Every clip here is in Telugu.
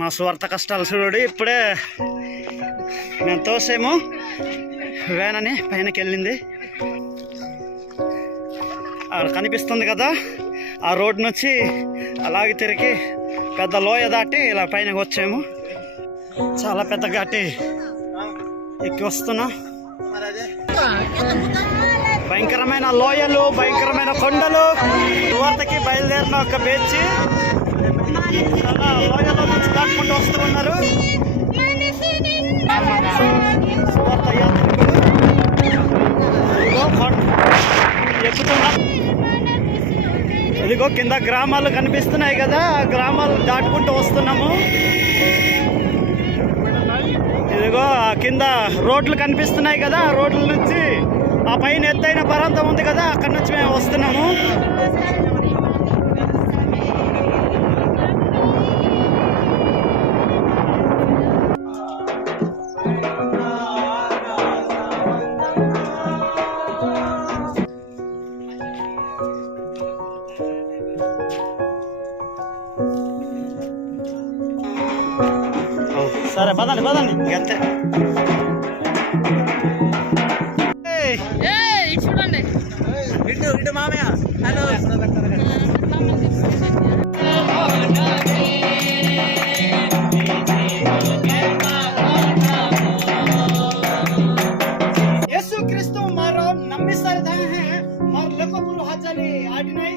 మా స్వార్థ కష్టాలు చూడు. ఇప్పుడే మేము తోసేమో వ్యాన్ అని పైనకి వెళ్ళింది. అక్కడ కనిపిస్తుంది కదా, ఆ రోడ్ నుంచి అలాగే తిరిగి పెద్ద లోయ దాటి ఇలా పైనకి వచ్చాము. చాలా పెద్ద ఘాటి ఎక్కి వస్తున్నాం. భయంకరమైన లోయలు, భయంకరమైన కొండలు. సువార్తకి బయలుదేరిన ఒక బేచి లోయలో నుంచి దాటుకుంటూ వస్తూ ఉన్నారు. సువార్త యాత్రికులు ఎక్కుతున్నాం. ఇదిగో కింద గ్రామాలు కనిపిస్తున్నాయి కదా, ఆ గ్రామాలు దాటుకుంటూ వస్తున్నాము. ఇదిగో కింద రోడ్లు కనిపిస్తున్నాయి కదా, ఆ రోడ్ల నుంచి ఆ పైన ఎత్తైన పర్వతం ఉంది కదా, అక్కడి నుంచి మేము వస్తున్నాము. సరే పదండి పదండి అంతే. చూడండి ఇటు మామయ్య. హలో యేసు క్రీస్తు మారో నమ్మి సరదా హే మార్ లకపురు హజలి ఆడినై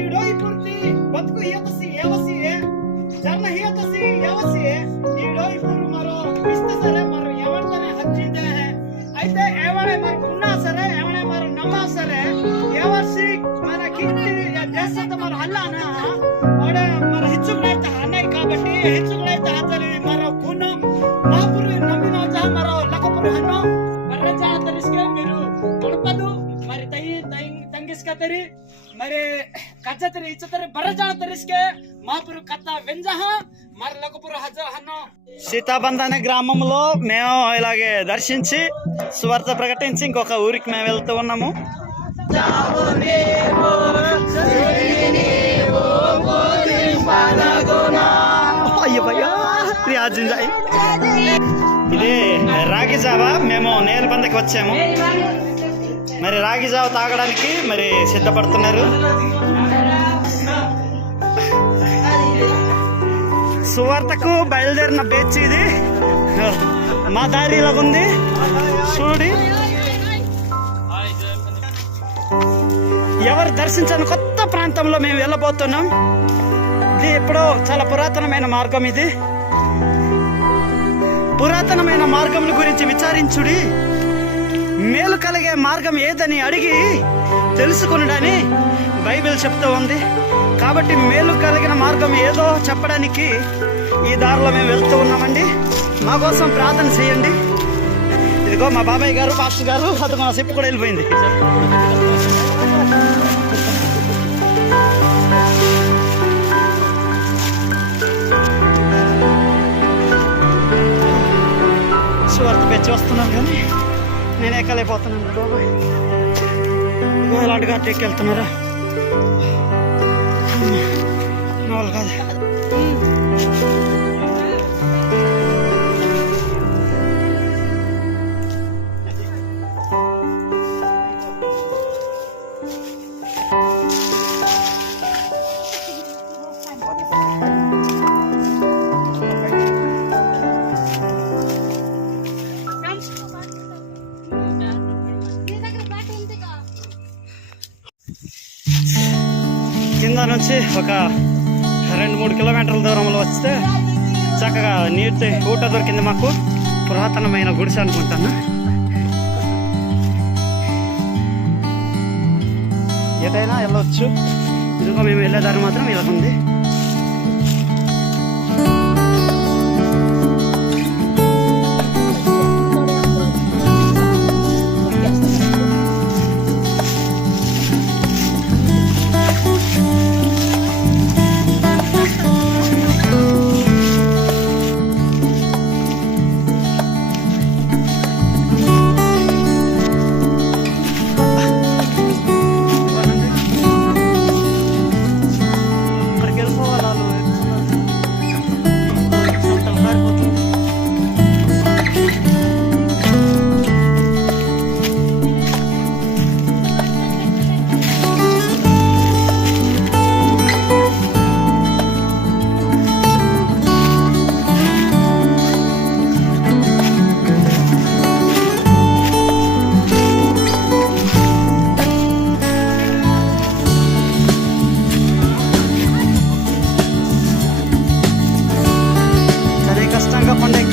ఈడోయి పూర్తి బతుకు హియతసి ఏవసి జన్న హియతసి ఏవసి ఈడోయి పూరు మారో ఇస్తే సరే మారు ఎవరితోనే హజ్జిదే హే అయితే ఏవడే మరి ఉన్నా సరే ఏవడే మరి నమ్మా సరే ఏవసి మన కీర్తి దేశత మరి హల్లానా ఓడే మరి హిచ్చుకులైతే అన్నయ్య కాబట్టి హిచ్చుకులైతే హజలి మరో గుణం మాపురు నమ్మిన జా మరో లకపురు హన్నో బర్రజా తరిస్కే మీరు కొడపదు మరి ತಂಗಿಸ್ಕತ್ತರಿ మరి కచ్చతరి ఇచ్చతరి బర్రజా తరిస్కే మాపురు కత్త వెంజహ మరి లకపురు హజ హన్నో. సీతాబంధ అనే గ్రామంలో మేము ఇలాగే దర్శించి సువార్త ప్రకటించి ఇంకొక ఊరికి మేము వెళ్తూ ఉన్నాము. ఇది రాగి జావా. మేము నేలబందకి వచ్చాము. మరి రాగి జావ తాగడానికి మరి సిద్ధపడుతున్నారు. సువార్తకు బయలుదేరిన బేచ్ ఇది. మా దారిలో ఉంది చూడి. ఎవరు దర్శించని కొత్త ప్రాంతంలో మేము వెళ్ళబోతున్నాం. ఇది ఎప్పుడో చాలా పురాతనమైన మార్గం. ఇది పురాతనమైన మార్గం గురించి విచారించుడి. మేలు కలిగే మార్గం ఏదని అడిగి తెలుసుకునడని బైబిల్ చెప్తూ ఉంది. కాబట్టి మేలు కలిగిన మార్గం ఏదో చెప్పడానికి ఈ దారిలో మేము వెళ్తూ ఉన్నామండి. మా కోసం ప్రార్థన చేయండి. ఇదిగో మా బాబాయ్ గారు, పాస్టర్ గారు, అది మా చెప్పు కూడా వెళ్ళిపోయింది. సువార్త పెంచి వస్తున్నాను కానీ నేను ఎక్కలేకపోతున్నాను. బాబాయ్ ఇదిగో ఇలాంటి గట్టి ఎక్కెళ్తున్నారా? వాళ్ళు కాదు. కింద నుంచి ఒక 2-3 కిలోమీటర్ల దూరంలో వస్తే చక్కగా నీటి ఊట దొరికింది మాకు. పురాతనమైన గుడిసె అనుకుంటాను. ఎటైనా వెళ్ళవచ్చు. ఇదిగో మేము వెళ్ళేదారి మాత్రం ఇలా ఉంది.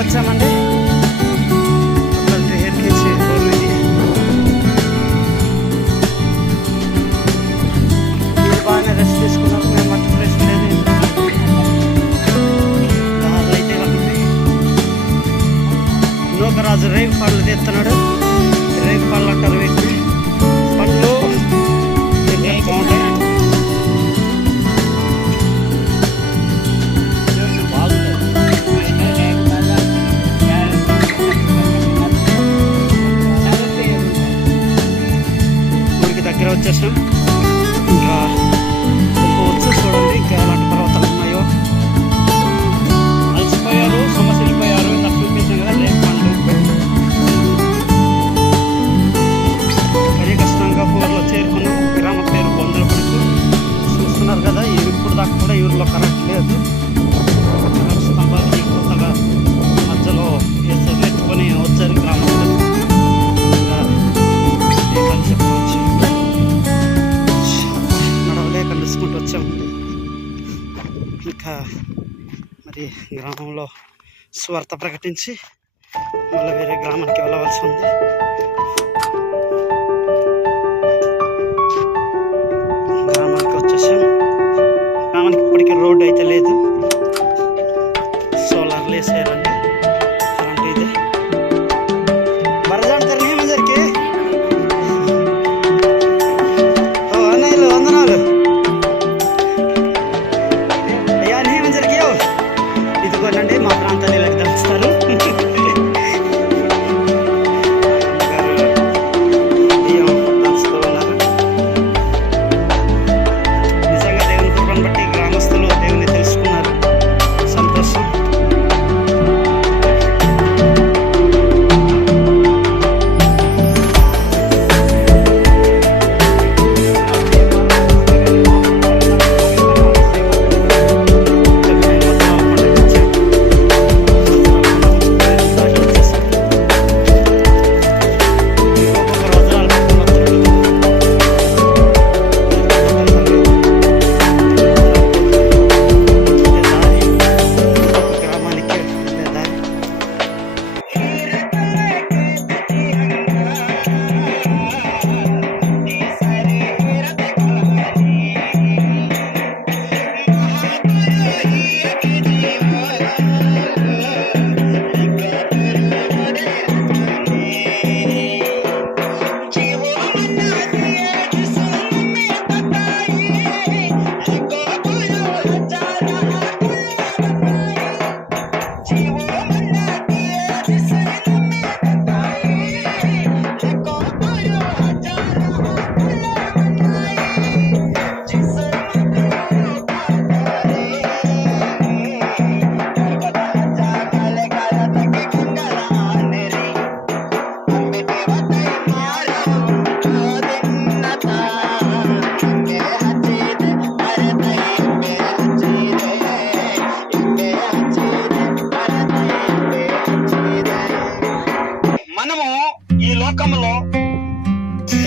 వచ్చామండి. బాగానే రెస్ట్ తీసుకున్నాము. మేము మొత్తం రెస్ట్ లేదు. అయితే నూకరాజు రేగు పళ్ళు తీస్తున్నాడు. రేగు పళ్ళు అంటారు వీటిని. పండ్లు బాగుంటాయి. దగ్గర వచ్చేసాం. ఇంకా వచ్చు చూడండి ఇంకా ఎలాంటి పర్వతాలు ఉన్నాయో. అలసిపోయారు, సమస్యలిపోయారు. నాకు చూపించాం కదా రేపు పండ్లు. కానీ కష్టంగా ఊర్లో చేరుకున్నాం. గ్రామం పేరు బొందలపడుకు. చూస్తున్నారు కదా, ఇప్పుడు దాకా కూడా ఈ ఊరిలో కరెంట్ లేదు. స్తంభాలు కొత్తగా మధ్యలో ఎత్తుకొని వచ్చారు గ్రామంలో. నడవలేక వచ్చామండి. ఇంకా మరి గ్రామంలో స్వార్థ ప్రకటించి మళ్ళీ వేరే గ్రామానికి వెళ్ళవలసి ఉంది. గ్రామానికి వచ్చేసాం. గ్రామానికి ఇప్పటికీ రోడ్డు అయితే లేదు. సోలార్లు వేసారండి. కరెంట్ ఇది బరజాడతారు ఏమందరికి. అన్నయ్యలు వందనాలు. ఇదిగోనండి మా ప్రాంతాన్ని ఇలా దంచుతారు. దంచుతూ ఉన్నారు. నిజంగా దేవుని కృపను బట్టి గ్రామస్తులు దేవుని తెలుసుకున్నారు. సంతోషం.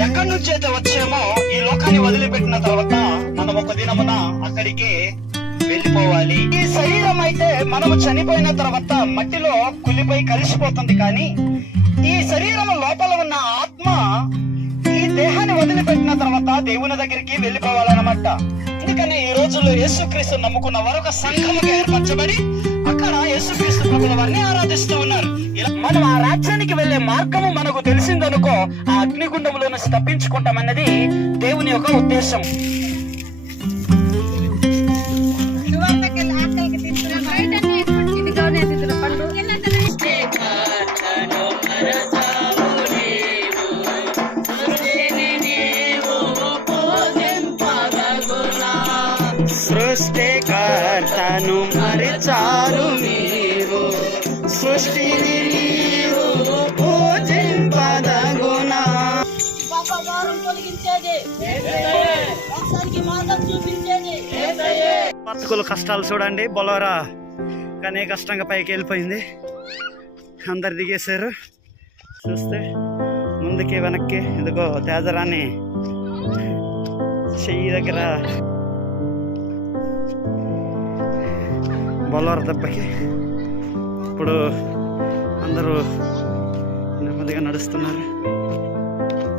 ఎక్కడి నుంచి అయితే వచ్చామో ఈ లోకాన్ని వదిలిపెట్టిన తర్వాత మనం ఒక దినమున అక్కడికి వెళ్ళిపోవాలి. ఈ శరీరం అయితే మనము చనిపోయిన తర్వాత మట్టిలో కులిపోయి కలిసిపోతుంది. కానీ ఈ శరీరం లోపల ఉన్న ఆత్మ ఈ దేహాన్ని వదిలిపెట్టిన తర్వాత దేవుని దగ్గరికి వెళ్ళిపోవాలన్నమాట. అందుకనే ఈ రోజుల్లో యేసుక్రీస్తు నమ్ముకున్న వారు ఒక సంఘముగా ఏర్పరచబడి అక్కడ యేసుక్రీస్తు ప్రభుల వారిని ఆరాధిస్తూ ఉన్నారు. ఇలా మనం ఆ రాజ్యానికి వెళ్లే మార్గము మనకు తెలిసిందనుకో ఆ అగ్నిగుండంలో నుంచి తప్పించుకుంటామన్నది దేవుని యొక్క ఉద్దేశం. సృష్టికర్తను మరిచారు మీరు, సృష్టిని నీవు పూజింపదగునా. బతుకుల కష్టాలు చూడండి. బొలోరా కానీ కష్టంగా పైకి వెళ్ళిపోయింది. అందరు దిగేశారు. చూస్తే ముందుకి వెనక్కి ఇదిగో తేజరాన్ని చెయ్యి దగ్గర బొలోరా దెబ్బకి ఇప్పుడు అందరూ నెమ్మదిగా నడుస్తున్నారు.